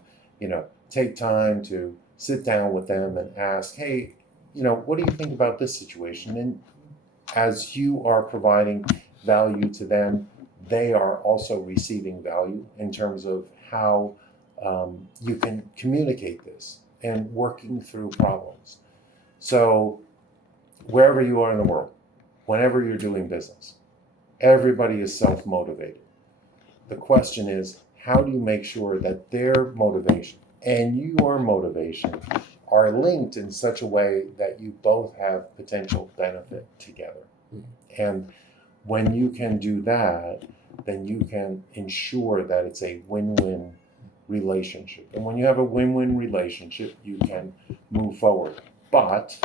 take time to sit down with them and ask, hey, what do you think about this situation? And as you are providing value to them, they are also receiving value in terms of how you can communicate this and working through problems. So wherever you are in the world, whenever you're doing business, everybody is self-motivated. The question is, how do you make sure that their motivation and your motivation are linked in such a way that you both have potential benefit together? And when you can do that, then you can ensure that it's a win-win relationship. And when you have a win-win relationship, you can move forward. But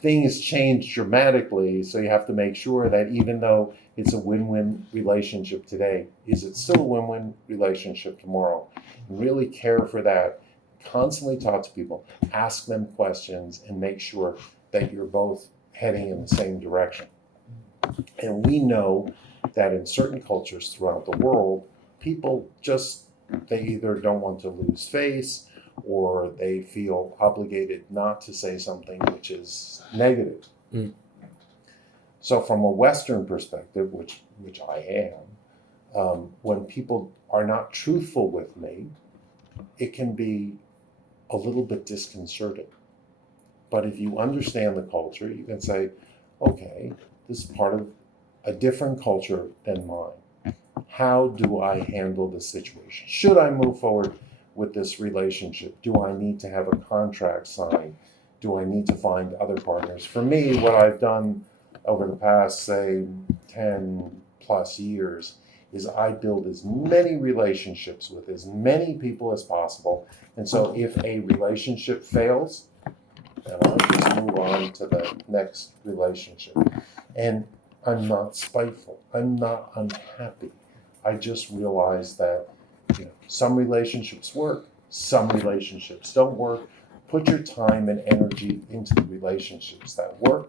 things change dramatically, so you have to make sure that even though it's a win-win relationship today, is it still a win-win relationship tomorrow? Really care for that. Constantly talk to people, ask them questions, and make sure that you're both heading in the same direction. And we know that in certain cultures throughout the world, people they either don't want to lose face, or they feel obligated not to say something which is negative. So from a Western perspective, which I am, when people are not truthful with me, it can be a little bit disconcerting. But if you understand the culture, you can say, okay, this is part of a different culture than mine. How do I handle this situation? Should I move forward with this relationship? Do I need to have a contract signed? Do I need to find other partners? For me, what I've done over the past, say, 10 plus years is I build as many relationships with as many people as possible. And so if a relationship fails, then I'll just move on to the next relationship. And I'm not spiteful. I'm not unhappy. I just realize that some relationships work, some relationships don't work. Put your time and energy into the relationships that work.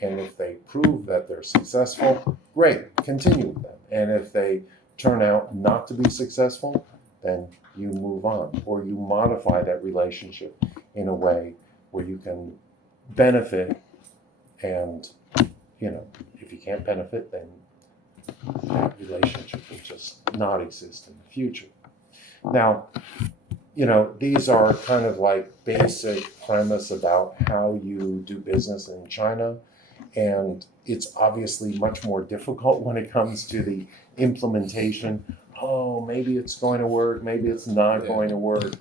And if they prove that they're successful, great, continue with them. And if they turn out not to be successful, then you move on, or you modify that relationship in a way where you can benefit. And, if you can't benefit, then that relationship will just not exist in the future. Now, these are kind of like basic premise about how you do business in China. And it's obviously much more difficult when it comes to the implementation. Oh, maybe it's going to work, maybe it's not going to work.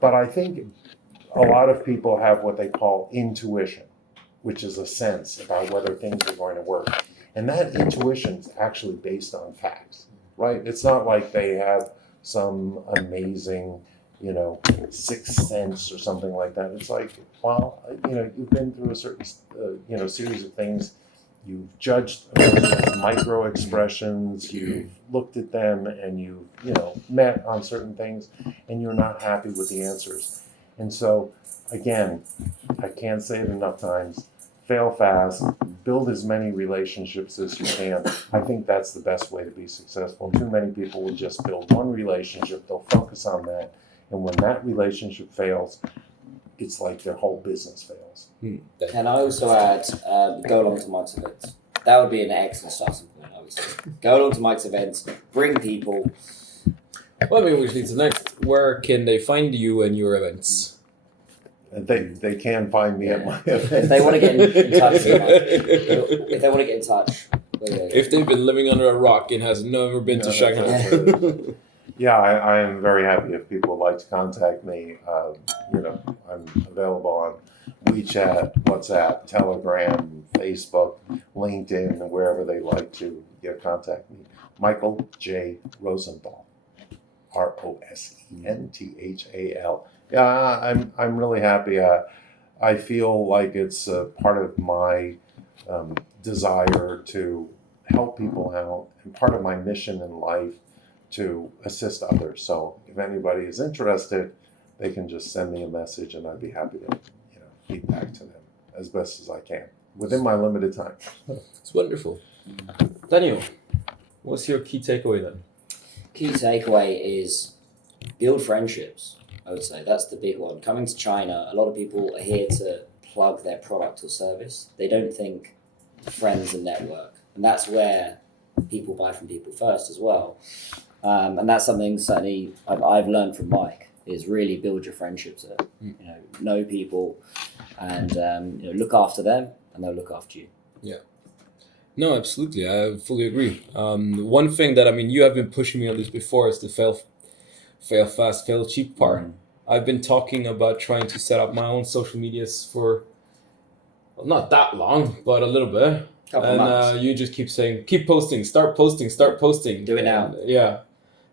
But I think a lot of people have what they call intuition, which is a sense about whether things are going to work. And that intuition is actually based on facts, right? It's not like they have some amazing, sixth sense or something like that. It's like, well, you've been through a certain, series of things. You've judged micro expressions. You've looked at them, and you've, met on certain things, and you're not happy with the answers. And so, again, I can't say it enough times. Fail fast. Build as many relationships as you can. I think that's the best way to be successful. Too many people will just build one relationship. They'll focus on that. And when that relationship fails, it's like their whole business fails. Can I also add, go along to Mike's events? That would be an excellent starting point, I would say. Go along to Mike's events, bring people. Well, which leads to next. Where can they find you and your events? They can find me at my events. If they want to get in touch with Mike, if they want to get in touch, If they've been living under a rock and has never been to Shanghai. Yeah, I am very happy if people would like to contact me. I'm available on WeChat, WhatsApp, Telegram, Facebook, LinkedIn, and wherever they like to contact me. Michael J. Rosenthal, Rosenthal. Yeah, I'm really happy. I feel like it's part of my desire to help people out, and part of my mission in life to assist others. So if anybody is interested, they can just send me a message, and I'd be happy to feed back to them as best as I can within my limited time. It's wonderful. Daniel, what's your key takeaway then? Key takeaway is build friendships. I would say that's the big one. Coming to China, a lot of people are here to plug their product or service. They don't think friends and network, and that's where people buy from people first as well. And that's something certainly I've learned from Mike, is really build your friendships. Know people, and look after them, and they'll look after you. Yeah. No, absolutely. I fully agree. One thing that you have been pushing me on this before is the fail fast, fail cheap part. I've been talking about trying to set up my own social medias for not that long, but a little bit. Couple months. You just keep saying, keep posting, start posting. Do it now. Yeah.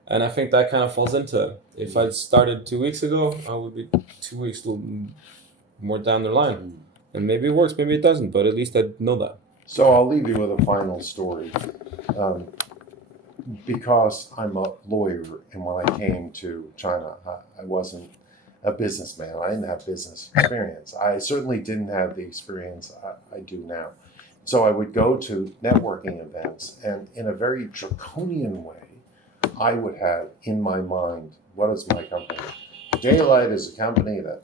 And I think that kind of falls into it. If I'd started 2 weeks ago, I would be 2 weeks more down the line. And maybe it works, maybe it doesn't, but at least I know that. So I'll leave you with a final story. Because I'm a lawyer, and when I came to China, I wasn't a businessman. I didn't have business experience. I certainly didn't have the experience I do now. So I would go to networking events, and in a very draconian way, I would have in my mind, what is my company? Daylight is a company that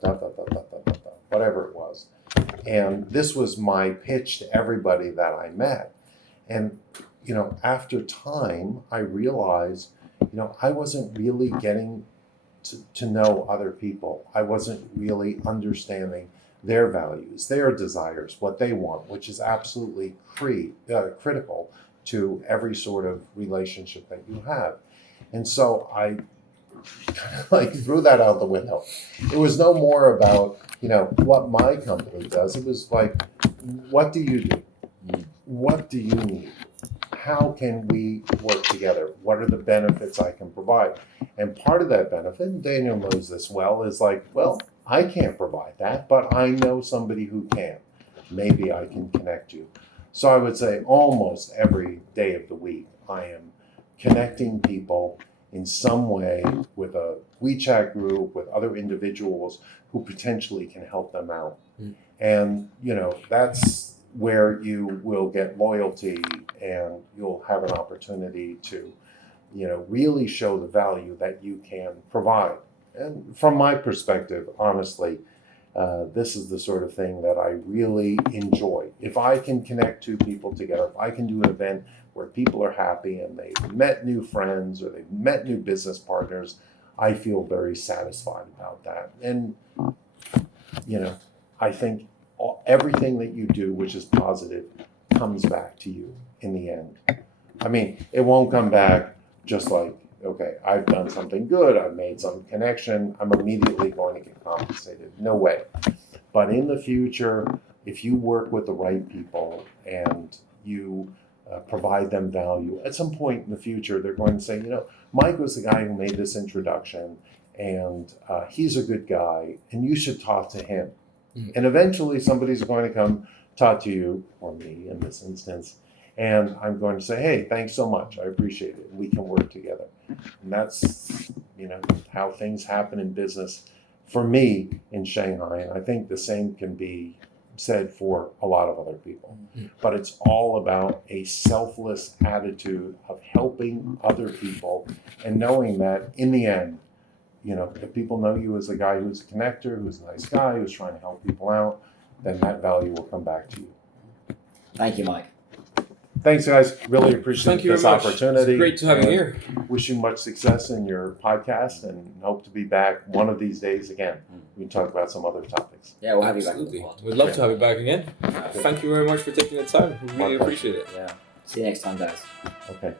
whatever it was. And this was my pitch to everybody that I met. And after time, I realized, I wasn't really getting to know other people. I wasn't really understanding their values, their desires, what they want, which is absolutely critical to every sort of relationship that you have. And so I kind of threw that out the window. It was no more about, what my company does. It was like, what do you do? What do you need? How can we work together? What are the benefits I can provide? And part of that benefit, and Daniel knows this well, is like, well, I can't provide that, but I know somebody who can. Maybe I can connect you. So I would say almost every day of the week, I am connecting people in some way with a WeChat group, with other individuals who potentially can help them out. And, that's where you will get loyalty, and you'll have an opportunity to, really show the value that you can provide. And from my perspective, honestly, this is the sort of thing that I really enjoy. If I can connect two people together, if I can do an event where people are happy and they've met new friends or they've met new business partners, I feel very satisfied about that. And, I think everything that you do, which is positive, comes back to you in the end. I mean, it won't come back just like, okay, I've done something good, I've made some connection, I'm immediately going to get compensated. No way. But in the future, if you work with the right people and you provide them value, at some point in the future, they're going to say, Mike was the guy who made this introduction, and he's a good guy, and you should talk to him. And eventually somebody's going to come talk to you, or me in this instance, and I'm going to say, hey, thanks so much. I appreciate it. We can work together. And that's, how things happen in business for me in Shanghai. And I think the same can be said for a lot of other people. But it's all about a selfless attitude of helping other people and knowing that in the end, if people know you as a guy who's a connector, who's a nice guy, who's trying to help people out, then that value will come back to you. Thank you, Mike. Thanks, guys. Really appreciate this opportunity. It's great to have you here. Wish you much success in your podcast, and hope to be back one of these days again. We can talk about some other topics. Yeah, we'll have you back. Absolutely. We'd love to have you back again. Thank you very much for taking the time. We really appreciate it. Yeah. See you next time, guys. Okay.